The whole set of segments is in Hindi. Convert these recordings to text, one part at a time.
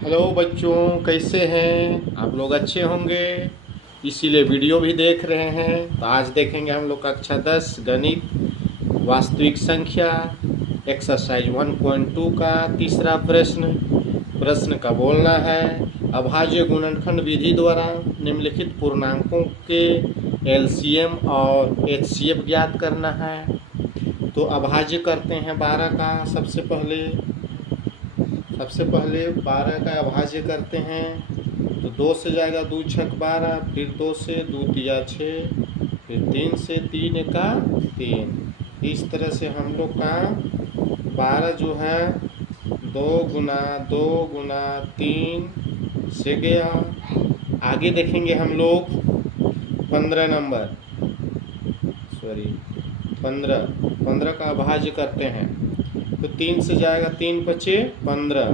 हेलो बच्चों, कैसे हैं आप लोग? अच्छे होंगे, इसीलिए वीडियो भी देख रहे हैं। तो आज देखेंगे हम लोग कक्षा 10 गणित वास्तविक संख्या एक्सरसाइज 1.2 का तीसरा प्रश्न। प्रश्न का बोलना है, अभाज्य गुणनखंड विधि द्वारा निम्नलिखित पूर्णांकों के एलसीएम और एचसीएफ ज्ञात करना है। तो अभाज्य करते हैं 12 का। सबसे पहले 12 का अभाज्य करते हैं। तो 2 से जाएगा 2 छक 12, फिर 2 से 2 तिया 6, फिर 3 से 3 एका 3। इस तरह से हम लोग का 12 जो है 2 गुना 2 गुना 3 से गया। आगे देखेंगे हम लोग 15 नंबर 15 का अभाज्य करते हैं। तो 3 से जाएगा 3 पचे 15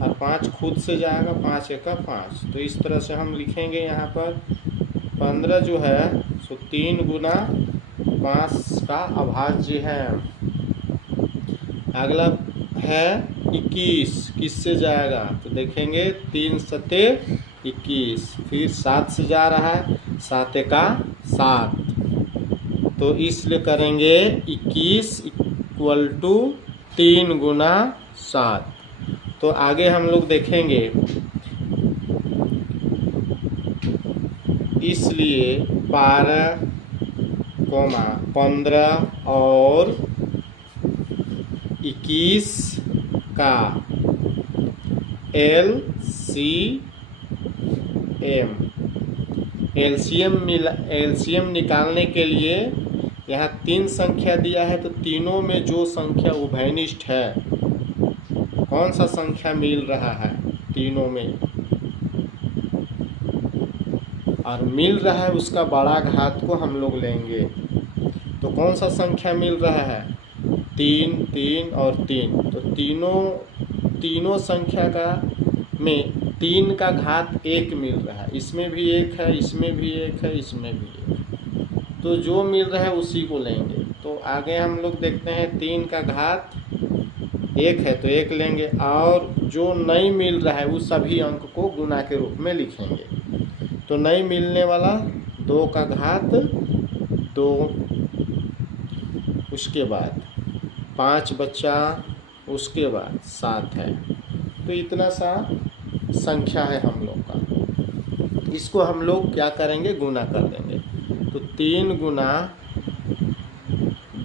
और 5 खुद से जाएगा 5 एका 5। तो इस तरह से हम लिखेंगे यहाँ पर 15 जो है सो 3 गुना 5 का अभाज्य है। अगला है 21, किस से जाएगा? तो देखेंगे 3 सते 21, फिर 7 से जा रहा है 7 एका 7। तो इसलिए करेंगे 21 इक्वल टू 3 गुना 7। तो आगे हम लोग देखेंगे, इसलिए 12, 15 और 21 का एलसीएम निकालने के लिए यहाँ 3 संख्या दिया है। तो तीनों में जो संख्या उभयनिष्ठ है, कौन सा संख्या मिल रहा है तीनों में, और मिल रहा है उसका बड़ा घात को हम लोग लेंगे। तो कौन सा संख्या मिल रहा है? 3, 3 और 3। तो तीनों संख्या का में 3 का घात 1 मिल रहा है। इसमें भी 1 है, इसमें भी 1 है, इसमें भी 1 है। तो जो मिल रहा है उसी को लेंगे। तो आगे हम लोग देखते हैं 3 का घात 1 है तो 1 लेंगे, और जो नहीं मिल रहा है उस सभी अंक को गुना के रूप में लिखेंगे। तो नहीं मिलने वाला 2 का घात 2, उसके बाद 5 बचा, उसके बाद 7 है। तो इतना सा संख्या है हम लोग का। इसको हम लोग क्या करेंगे? गुना कर देंगे। तो 3 गुना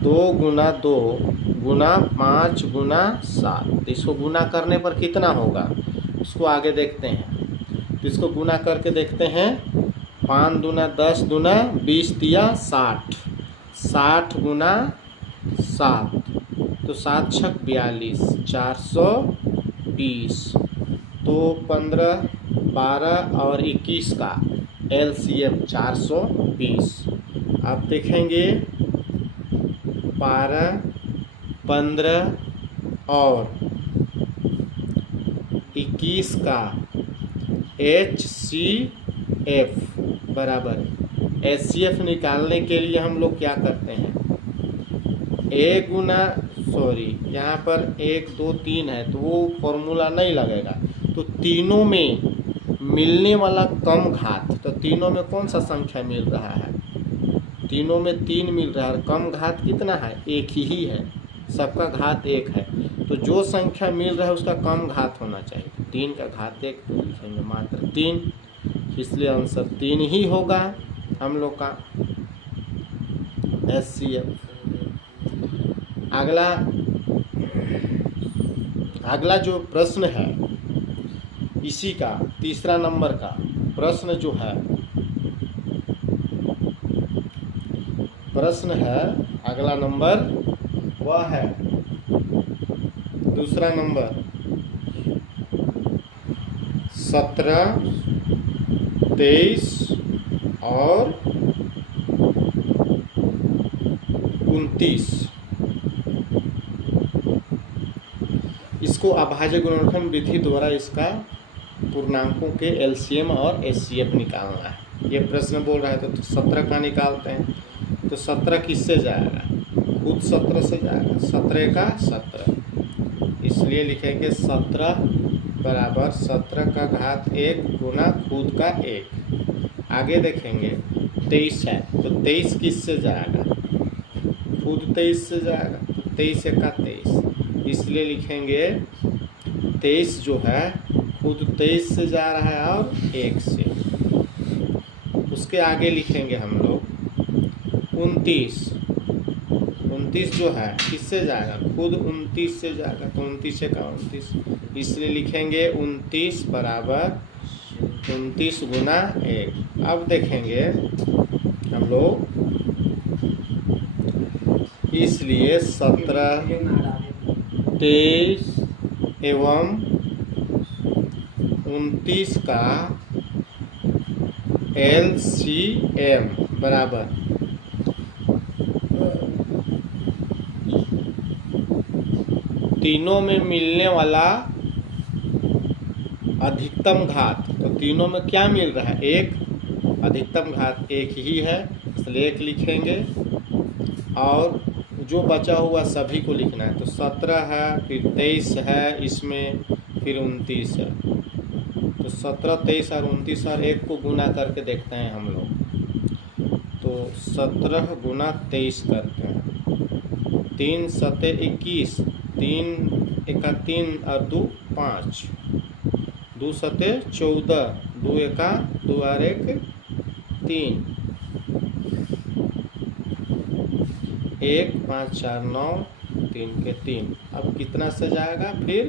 2 गुना 2 गुना 5 गुना 7। इसको गुना करने पर कितना होगा उसको आगे देखते हैं। तो इसको गुना करके देखते हैं। 5 दूना 10 दूना 20 तिया 60, 60 गुना 7। तो 7 छक 42, 420। तो 15, 12 और 21 का एलसीएम 420। आप देखेंगे 12, 15 और 21 का HCF बराबर HCF निकालने के लिए हम लोग क्या करते हैं? यहाँ पर 1 2 3 है तो वो फॉर्मूला नहीं लगेगा। तो तीनों में मिलने वाला कम घात, तो तीनों में कौन सा संख्या मिल रहा है? तीनों में 3 मिल रहा है। कम घात कितना है? 1 ही है, सबका घात 1 है। तो जो संख्या मिल रहा है उसका कम घात होना चाहिए। 3 का घात 1 तो लिखेंगे मात्र 3, इसलिए आंसर 3 ही होगा हम लोग का HCF। अगला जो प्रश्न है इसी का तीसरा नंबर का प्रश्न जो है, अगला नंबर वह है दूसरा नंबर 17, 23 और 29। इसको अभाज्य गुणनखंड विधि द्वारा इसका पूर्णांकों के एलसीएम और एचसीएफ निकालना है। ये प्रश्न बोल रहा है। तो 17 का निकालते हैं। तो 17 किससे जाएगा? खुद 17 से जाएगा। 17 का 17, इसलिए लिखेंगे 17 बराबर 17 का घात 1 गुना खुद का 1। आगे देखेंगे 23 है तो 23 किससे जाएगा, खुद 23 से जाएगा, 23 एका 23, इसलिए लिखेंगे 23 जो है खुद 23 से जा रहा है और 1 से। उसके आगे लिखेंगे हम लोग 29, 29 जो है किससे जाएगा, खुद 29 से जाएगा, तो 29 एका 29, इसलिए लिखेंगे 29 बराबर 29 गुना 1। अब देखेंगे हम लोग, इसलिए 17, 23 एवं 29 का LCM बराबर तीनों में मिलने वाला अधिकतम घात, तो तीनों में क्या मिल रहा है, एक, अधिकतम घात एक ही है इसलिए 1 लिखेंगे, और जो बचा हुआ सभी को लिखना है। तो 17 है, फिर 23 है, इसमें फिर 29 है, तो 17, 23 और 29 और 1 को गुना करके देखते हैं हम लोग। तो 17 गुना 23 करते हैं, 3 सते 21, 3 एका 3 और 2 5, 2 सते 14, 2 एका 2 और 1 3, 1 5 4 9, 3 के 3। अब कितना से जाएगा, फिर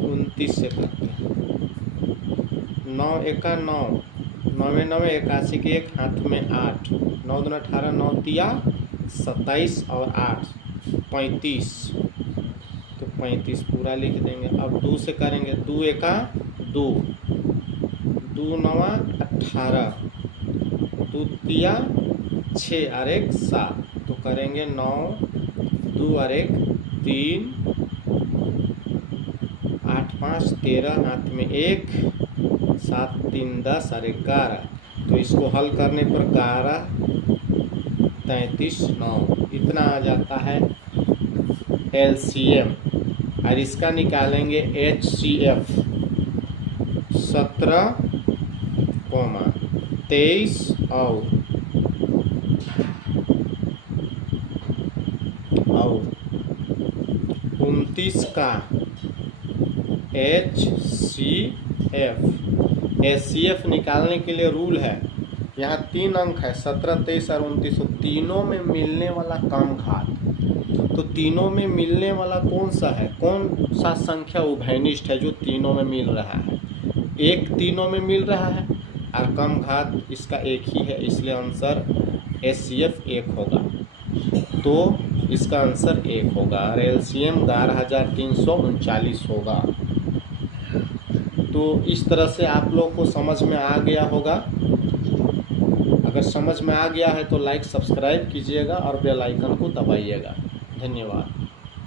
29 से करते हैं, 9 एका 9, 9 9 81 के 1 हाथ में 8, 9 2 18, 9 तिया 27 और 8 35, तो 35 पूरा लिख देंगे। अब 2 से करेंगे, 2 एका 2, 2 9 18, 2 तिया 6 और 1 7, तो करेंगे 9 2 और 1 3, 8 5 13, हाथ में 1, 7 3 10 और 11, तो इसको हल करने पर 11 33 9 इतना आ जाता है LCM। और इसका निकालेंगे HCF, 17, 23 और 29 का HCF निकालने के लिए रूल है, यहाँ 3 अंक है, 17 23 और 29, तीनों में मिलने वाला कम घात। तो तीनों में मिलने वाला कौन सा है, कौन सा संख्या उभयनिष्ठ है जो तीनों में मिल रहा है, एक तीनों में मिल रहा है और कम घात इसका एक ही है, इसलिए आंसर HCF 1 होगा। तो इसका आंसर 1 होगा और LCM 12339 होगा। तो इस तरह से आप लोग को समझ में आ गया होगा। अगर समझ में आ गया है तो लाइक सब्सक्राइब कीजिएगा और बेल आइकन को दबाइएगा। धन्यवाद।